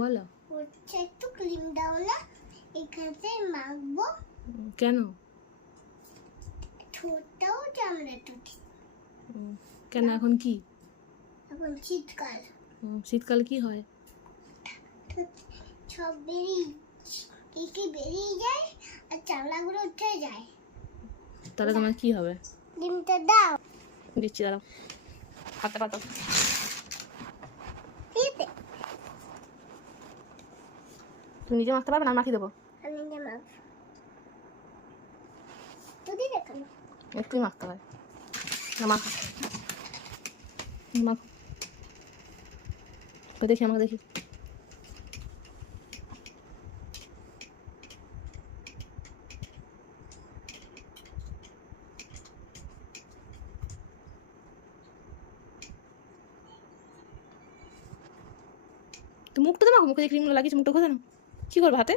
বলো। হচ্ছে একটু ক্রিম দাও না, এখানে মাখবো। কেন? ঠোঁটটাও চামড়াটা। কেন এখন কি? এখন শীতকাল, শীতকালে কি হয়? সব বেরিয়ে যায় আর চামড়াগুলো উঠে যায়। তাহলে তোমার কি হবে? ডিমটা দাও। দিচ্ছি, দাঁড়াও। হাতটা পাতো। তুমি নিজে মাখতে পারবে না? মাখিয়ে দেবো। আমি যে মাখ তুই দেখানো একটুই মাখতে হয় না। মাখো মাখো, দেখি আমাকে দেখি। তো মুখটা তো মাখো, মুখে যে ক্রিমগুলো লাগিয়েছে মুখটা ঘষে নাও। কী করবে হাতে?